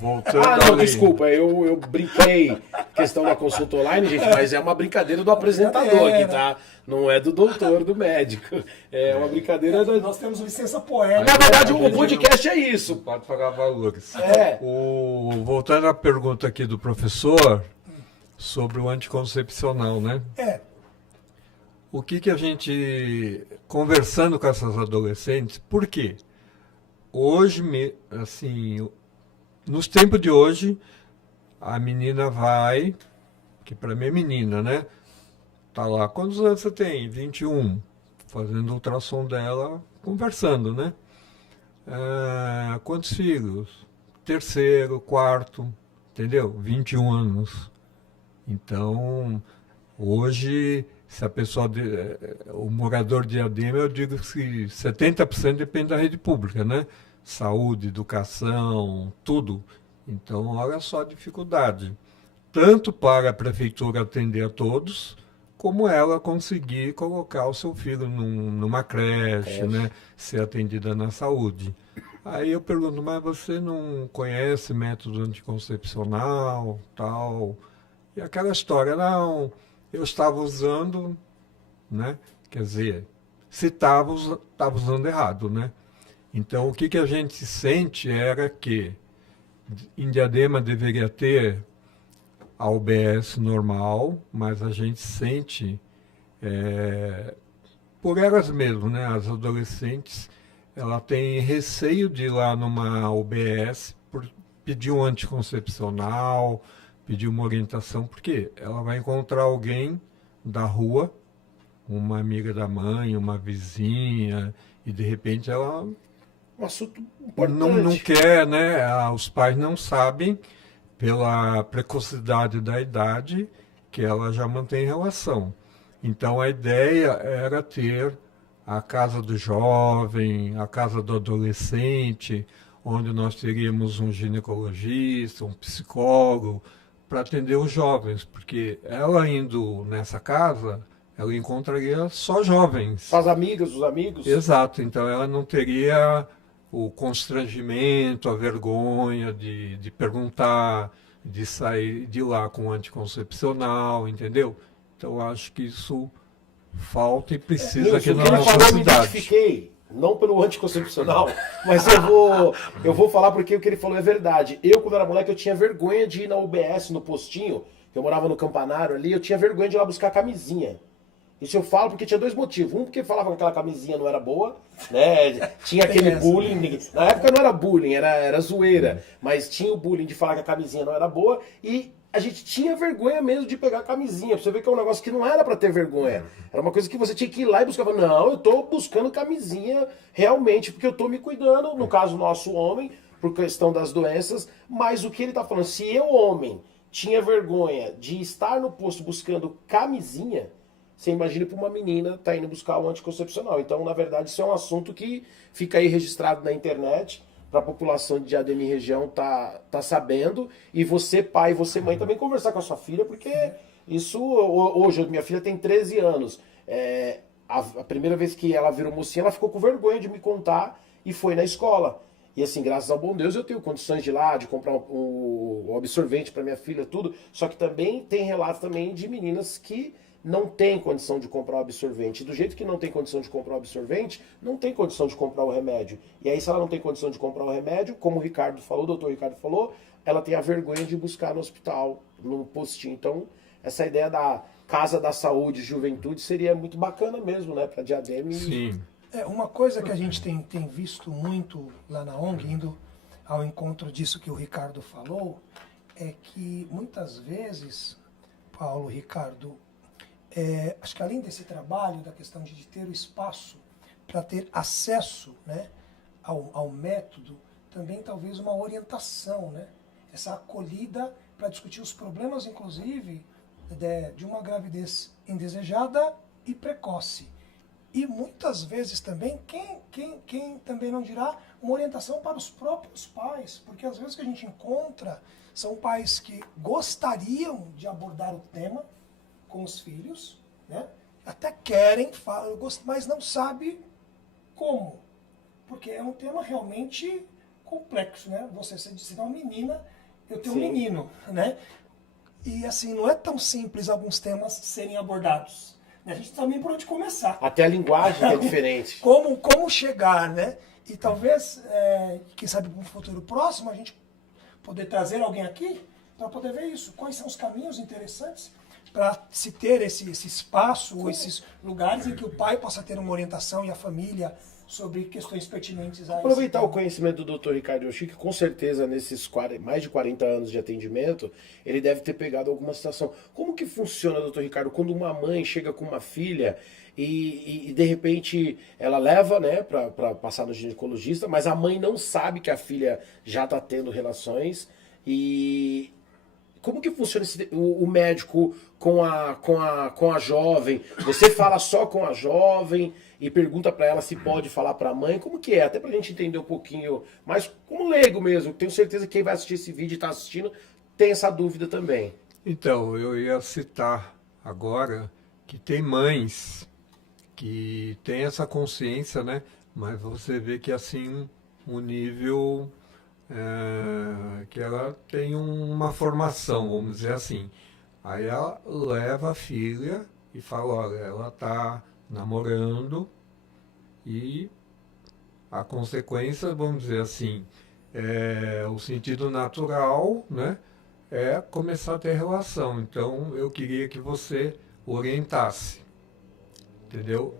Voltando não, desculpa, eu brinquei questão da consulta online, gente, mas é uma brincadeira do apresentador aqui, tá? Não é do doutor, do médico. É uma brincadeira. Nós temos licença poética. Na verdade, o podcast é isso. Pode pagar valores. É. Voltando à pergunta aqui do professor sobre o anticoncepcional, né? O que a gente, conversando com essas adolescentes, por quê? Hoje, assim, nos tempos de hoje, a menina vai, que para mim é menina, né? Tá lá, quantos anos você tem? 21, fazendo ultrassom dela, conversando, né? Quantos filhos? Terceiro, quarto, entendeu? 21 anos. Então, hoje, se a pessoa, o morador de Diadema, eu digo que 70% depende da rede pública, né? Saúde, educação, tudo. Então, olha só a dificuldade. Tanto para a prefeitura atender a todos, como ela conseguir colocar o seu filho numa creche, né? Ser atendida na saúde. Aí eu pergunto, mas você não conhece método anticoncepcional, tal? E aquela história, não, eu estava usando, né? Quer dizer, se estava usando errado, né? Então, o que a gente sente era que em Diadema deveria ter a UBS normal, mas a gente sente, por elas mesmas, né? As adolescentes, ela tem receio de ir lá numa UBS por pedir um anticoncepcional, pedir uma orientação, porque ela vai encontrar alguém da rua, uma amiga da mãe, uma vizinha, e de repente ela Um assunto importante. não quer, né? Os pais não sabem, pela precocidade da idade, que ela já mantém relação. Então a ideia era ter a casa do jovem, a casa do adolescente, onde nós teríamos um ginecologista, um psicólogo, para atender os jovens, porque ela indo nessa casa, ela encontraria só jovens. As amigas, os amigos. Exato, então ela não teria o constrangimento, a vergonha de perguntar, de sair de lá com anticoncepcional, entendeu? Então acho que isso falta e precisa aqui na nossa eu me cidade. identifiquei, não pelo anticoncepcional, mas eu vou falar porque o que ele falou é verdade. Eu, quando era moleque, eu tinha vergonha de ir na UBS, no postinho, eu morava no Campanário ali, eu tinha vergonha de ir lá buscar camisinha. Isso eu falo porque tinha dois motivos. Um, porque falava que aquela camisinha não era boa, né? Tinha aquele bullying. Na época não era bullying, era zoeira. Mas tinha o bullying de falar que a camisinha não era boa. E a gente tinha vergonha mesmo de pegar a camisinha. Pra você ver que é um negócio que não era pra ter vergonha. Era uma coisa que você tinha que ir lá e buscar. Não, eu tô buscando camisinha realmente, porque eu tô me cuidando. No caso, nosso homem, por questão das doenças. Mas o que ele tá falando, se eu, homem, tinha vergonha de estar no posto buscando camisinha, você imagina para uma menina tá indo buscar um anticoncepcional. Então, na verdade, isso é um assunto que fica aí registrado na internet, para a população de Diadema e região tá sabendo, e você, pai, e você, mãe, também conversar com a sua filha, porque isso, hoje, minha filha tem 13 anos. A primeira vez que ela virou mocinha, ela ficou com vergonha de me contar e foi na escola. E assim, graças ao bom Deus, eu tenho condições de ir lá, de comprar um absorvente para minha filha, tudo. Só que também tem relatos também de meninas que não tem condição de comprar o absorvente. Do jeito que não tem condição de comprar o absorvente, não tem condição de comprar o remédio. E aí, se ela não tem condição de comprar o remédio, como o Ricardo falou, o doutor Ricardo falou, ela tem a vergonha de buscar no hospital, no postinho. Então, essa ideia da Casa da Saúde Juventude seria muito bacana mesmo, né, para Diadema. Sim. Uma coisa que a gente tem visto muito lá na ONG, indo ao encontro disso que o Ricardo falou, é que muitas vezes, Paulo, Ricardo, acho que além desse trabalho, da questão de ter o espaço para ter acesso, né, ao método, também talvez uma orientação, né, essa acolhida para discutir os problemas, inclusive, de uma gravidez indesejada e precoce. E muitas vezes também, quem também não dirá, uma orientação para os próprios pais, porque às vezes que a gente encontra são pais que gostariam de abordar o tema com os filhos, né? Até querem, falam, mas não sabe como, porque é um tema realmente complexo, né? Você é uma menina, eu tenho um menino, né? E assim, não é tão simples alguns temas serem abordados. A gente não sabe nem por onde começar. Até a linguagem é diferente. Como chegar, né? E talvez, quem sabe para um futuro próximo, a gente poder trazer alguém aqui para poder ver isso. Quais são os caminhos interessantes para se ter esse espaço, ou esses lugares em que o pai possa ter uma orientação e a família sobre questões pertinentes a Aproveitar o conhecimento do Dr. Ricardo Yoshi, que com certeza nesses mais de 40 anos de atendimento, ele deve ter pegado alguma situação. Como que funciona, Dr. Ricardo, quando uma mãe chega com uma filha e de repente ela leva, né, para passar no ginecologista, mas a mãe não sabe que a filha já está tendo relações e... Como que funciona o médico com a jovem? Você fala só com a jovem e pergunta para ela se pode falar para a mãe? Como que é? Até para a gente entender um pouquinho, mas como leigo mesmo. Tenho certeza que quem vai assistir esse vídeo e está assistindo tem essa dúvida também. Então, eu ia citar agora que tem mães que têm essa consciência, né? Mas você vê que assim, um nível... que ela tem uma formação, vamos dizer assim. Aí ela leva a filha e fala, olha, ela está namorando e a consequência, vamos dizer assim, o sentido natural, né, é começar a ter relação. Então eu queria que você orientasse, entendeu?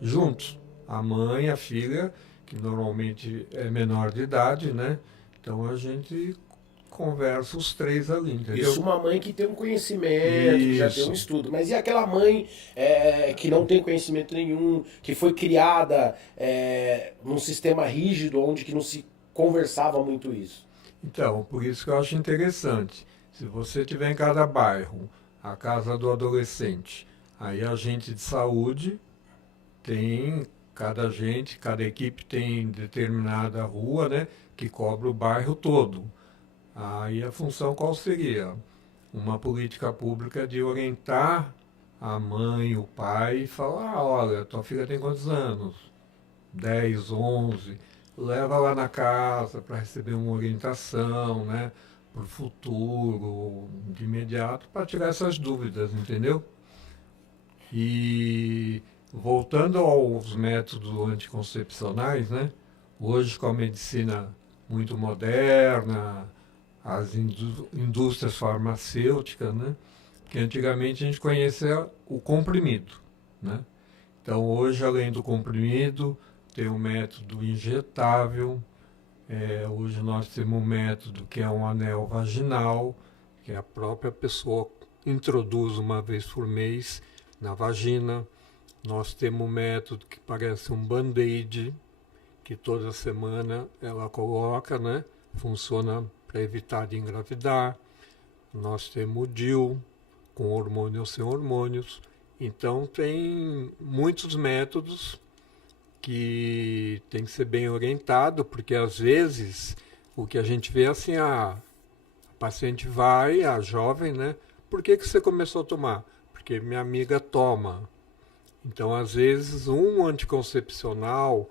Juntos, a mãe e a filha, que normalmente é menor de idade, né? Então a gente conversa os três ali, entendeu? Isso uma mãe que tem um conhecimento, que já tem um estudo. Mas e aquela mãe que não tem conhecimento nenhum, que foi criada num sistema rígido, onde que não se conversava muito isso? Então, por isso que eu acho interessante. Se você tiver em cada bairro a casa do adolescente, aí a agente de saúde tem, cada equipe tem determinada rua, né? Que cobre o bairro todo. Aí a função qual seria? Uma política pública de orientar a mãe, o pai e falar, olha, tua filha tem quantos anos? 10, 11. Leva lá na casa para receber uma orientação, né? Para o futuro, de imediato, para tirar essas dúvidas, entendeu? E voltando aos métodos anticoncepcionais, né? Hoje com a medicina muito moderna, as indústrias farmacêuticas, né? Que antigamente a gente conhecia o comprimido, né? Então hoje, além do comprimido, tem o método injetável. Hoje nós temos um método que é um anel vaginal, que a própria pessoa introduz uma vez por mês na vagina. Nós temos um método que parece um band-aid, que toda semana ela coloca, né? Funciona para evitar de engravidar. Nós temos o DIU, com hormônio ou sem hormônios, Então, tem muitos métodos que tem que ser bem orientado, porque às vezes o que a gente vê é assim, a paciente vai, a jovem, né? Por que você começou a tomar? Porque minha amiga toma. Então, às vezes, um anticoncepcional,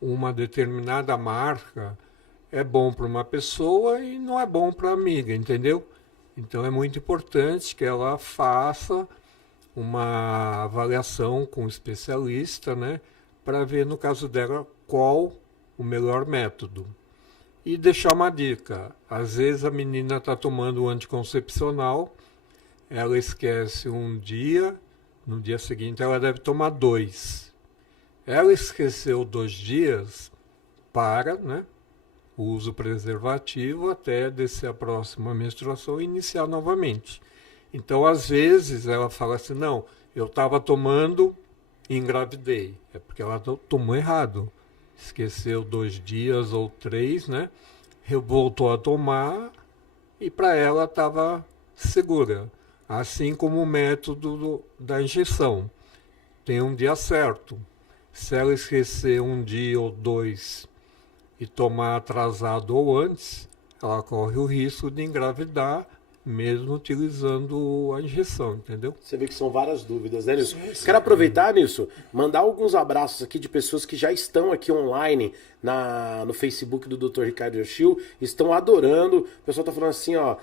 uma determinada marca, é bom para uma pessoa e não é bom para a amiga, entendeu? Então, é muito importante que ela faça uma avaliação com o especialista, né? Para ver, no caso dela, qual o melhor método. E deixar uma dica. Às vezes a menina está tomando o anticoncepcional, ela esquece um dia, no dia seguinte ela deve tomar 2. Ela esqueceu 2 dias, para, né? Usa o preservativo até descer a próxima menstruação e iniciar novamente. Então, às vezes, ela fala assim, não, eu estava tomando e engravidei. É porque ela tomou errado. Esqueceu 2 dias ou 3, né? Voltou a tomar e para ela estava segura. Assim como o método da injeção. Tem um dia certo. Se ela esquecer um dia ou 2 e tomar atrasado ou antes, ela corre o risco de engravidar, mesmo utilizando a injeção, entendeu? Você vê que são várias dúvidas, né, Nilson? Sim, sim. Quero aproveitar, Nilson, mandar alguns abraços aqui de pessoas que já estão aqui online no Facebook do Dr. Ricardo Yoshio, estão adorando. O pessoal tá falando assim, ó,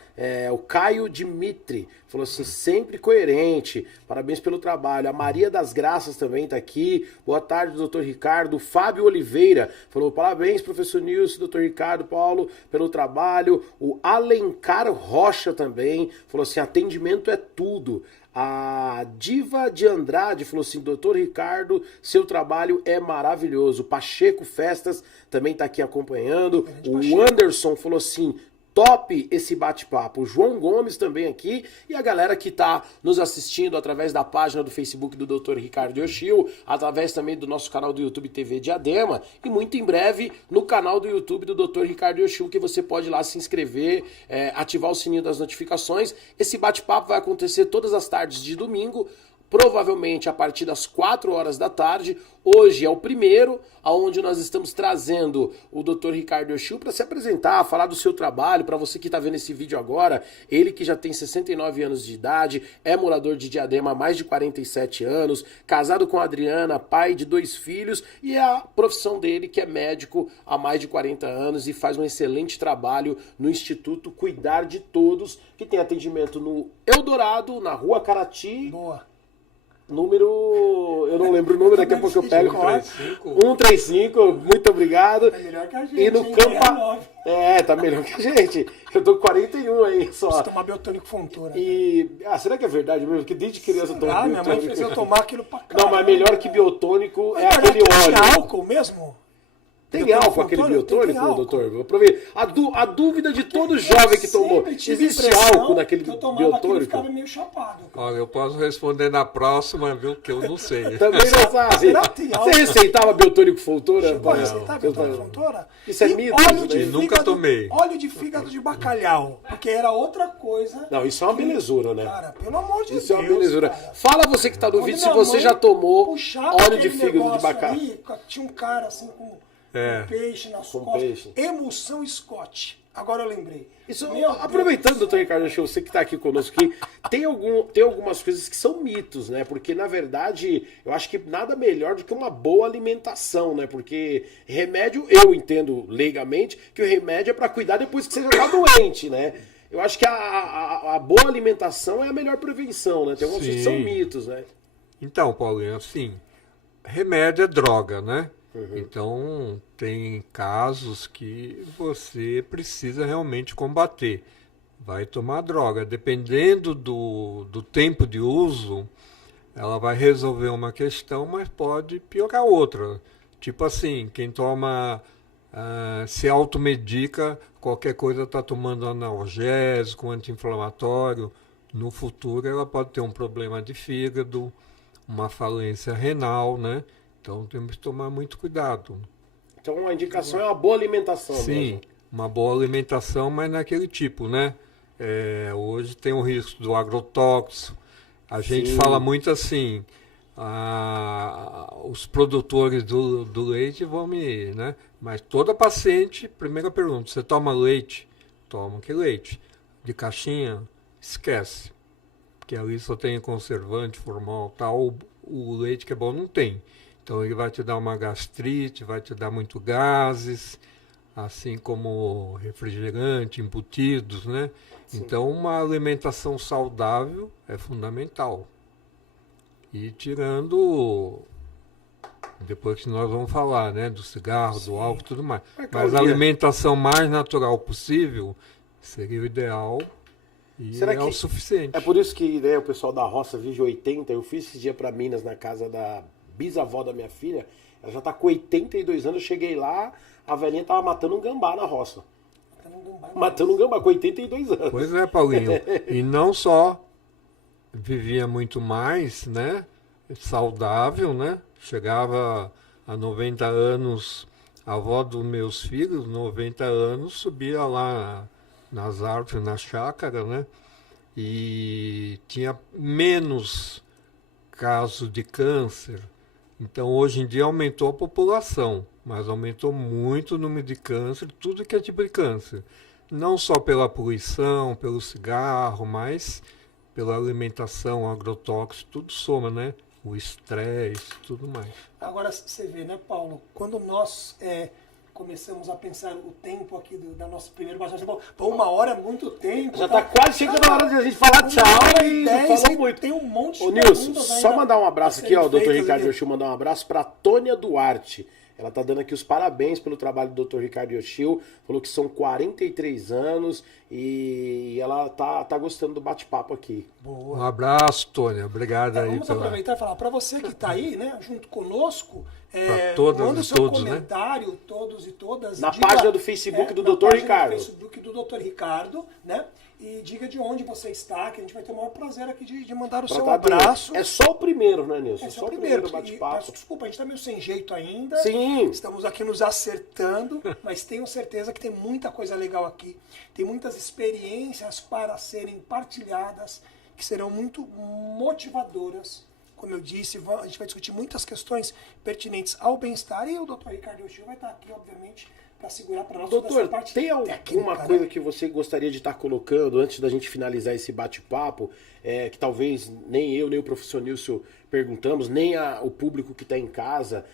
o Caio Dimitri falou assim, sempre coerente, parabéns pelo trabalho. A Maria das Graças também tá aqui, boa tarde, Dr. Ricardo. O Fábio Oliveira falou, parabéns, professor Nilson, Dr. Ricardo, Paulo, pelo trabalho. O Alencar Rocha também falou assim, atendimento é tudo. A Diva de Andrade falou assim, doutor Ricardo, seu trabalho é maravilhoso. Pacheco Festas também está aqui acompanhando. O Anderson falou assim, top esse bate-papo. O João Gomes também aqui. E a galera que está nos assistindo através da página do Facebook do Dr. Ricardo Yoshio, através também do nosso canal do YouTube TV Diadema, e muito em breve no canal do YouTube do Dr. Ricardo Yoshio, que você pode ir lá se inscrever, ativar o sininho das notificações. Esse bate-papo vai acontecer todas as tardes de domingo, provavelmente a partir das 4 horas da tarde. Hoje é o primeiro, onde nós estamos trazendo o Dr. Ricardo Yoshio para se apresentar, falar do seu trabalho, para você que está vendo esse vídeo agora, ele que já tem 69 anos de idade, é morador de Diadema há mais de 47 anos, casado com a Adriana, pai de 2 filhos, e é a profissão dele que é médico há mais de 40 anos e faz um excelente trabalho no Instituto Cuidar de Todos, que tem atendimento no Eldorado, na Rua Carati. Boa. Número, eu não lembro o número, daqui a pouco eu pego. 135. 135, muito obrigado. É melhor que a gente, E no hein? Campa... tá melhor que a gente. Eu tô com 41 aí só. Precisa tomar biotônico Fontoura. Será que é verdade mesmo? Que desde criança eu tomo Ah, minha mãe biotônico. fez eu tomar aquilo pra caramba. Não, mas melhor que biotônico é Mas aquele tem óleo. álcool mesmo? Tem Biotônico álcool aquele Fontoura? Tem biotônico, álcool. doutor? Vou aproveitar. A dúvida de todo jovem que tomou. Sempre tive Existe impressão álcool naquele que eu tomava aquilo e biotônico? ficava meio chapado. Olha, eu posso responder na próxima, viu? Que eu não sei. Também não sabe. Será que tem álcool? Você receitava biotônico Fontoura? Pode aceitar biotônico Não. Fontoura? Isso é E mito, óleo isso de daí. fígado, Nunca tomei. Óleo de fígado de bacalhau. Porque era outra coisa. Não, isso é uma belezura, né? Cara, pelo amor de Isso Deus. é uma belezura. cara. Fala você que tá no Quando vídeo se minha você mãe já tomou puxava óleo de aquele fígado de negócio bacalhau. ali, tinha um cara assim com peixe nas Com costas. peixe. Emulsão Scott. Agora eu lembrei. Isso, Meu aproveitando, Deus. doutor Ricardo Yoshio, você que está aqui conosco aqui, tem algumas coisas que são mitos, né? Porque, na verdade, eu acho que nada melhor do que uma boa alimentação, né? Porque remédio, eu entendo leigamente que o remédio é para cuidar depois que você já está doente, né? Eu acho que a boa alimentação é a melhor prevenção, né? Tem algumas coisas que são Sim. mitos, né? Então, Paulinho, assim, remédio é droga, né? Então, tem casos que você precisa realmente combater. Vai tomar droga. Dependendo do tempo de uso, ela vai resolver uma questão, mas pode piorar outra. Tipo assim, quem toma, se automedica, qualquer coisa está tomando analgésico, anti-inflamatório, no futuro ela pode ter um problema de fígado, uma falência renal, né? Então temos que tomar muito cuidado. Então a indicação é uma boa alimentação Sim, mesmo. uma boa alimentação, mas naquele tipo, né? Hoje tem o risco do agrotóxico, A gente Sim. fala muito assim, os produtores do leite vão me, né? Mas toda paciente, primeira pergunta, você toma leite? Toma que leite? De caixinha? Esquece. Porque ali só tem conservante, formal, tal. O leite que é bom não tem. Então ele vai te dar uma gastrite, vai te dar muito gases, assim como refrigerante, embutidos, né? Sim. Então uma alimentação saudável é fundamental. E tirando, depois que nós vamos falar, né, do cigarro, do álcool e tudo mais. Mas Mas a caloria. alimentação mais natural possível seria o ideal e Será é que o suficiente. É por isso que, né, o pessoal da roça vive 80. Eu fiz esse dia pra Minas, na casa da bisavó da minha filha. Ela já tá com 82 anos. Eu cheguei lá, a velhinha tava matando um gambá na roça. Matando um gambá com 82 anos. Pois é, Paulinho. E não só vivia muito mais, né? Saudável, né? Chegava a 90 anos, a avó dos meus filhos, 90 anos, subia lá nas árvores, na chácara, né? E tinha menos casos de câncer. Então, hoje em dia aumentou a população, mas aumentou muito o número de câncer, tudo que é tipo de câncer. Não só pela poluição, pelo cigarro, mas pela alimentação, agrotóxico, tudo soma, né? O estresse, tudo mais. Agora você vê, né, Paulo, quando nós começamos a pensar o tempo aqui da nossa primeira bastante, pô, 1 hora é muito tempo. Já tá quase chegando a hora de a gente falar tchau e já 10, falou muito. Tem um monte Ô de Nilson, perguntas só ainda mandar um abraço a aqui, ó, o serem Dr. feitas Ricardo aqui. Yoshio mandar um abraço pra Tônia Duarte. Ela tá dando aqui os parabéns pelo trabalho do Dr. Ricardo Yoshio. Falou que são 43 anos e ela tá gostando do bate-papo aqui. Um abraço, Tônia. Obrigado aí Vamos pela... aproveitar e falar, para você que está aí, né, junto conosco, Pra todas manda o e seu todos, né? comentário, todos e todas. Na página do Facebook do na Dr. página Ricardo. do Facebook do Dr. Ricardo, né? E diga de onde você está, que a gente vai ter o maior prazer aqui de mandar o seu Pra tá abraço. É só o primeiro, né, Nilson? Esse é o primeiro. Peço bate-papo. desculpa, a gente está meio sem jeito ainda. Sim. Estamos aqui nos acertando, mas tenho certeza que tem muita coisa legal aqui. Tem muitas experiências para serem partilhadas, que serão muito motivadoras. Como eu disse, a gente vai discutir muitas questões pertinentes ao bem-estar e o Dr. Ricardo Yoshio vai estar aqui, obviamente, para segurar para nós toda essa Doutor, parte tem alguma técnica, coisa né? que você gostaria de estar colocando antes da gente finalizar esse bate-papo, que talvez nem eu, nem o professor Nilson perguntamos, nem o público que está em casa,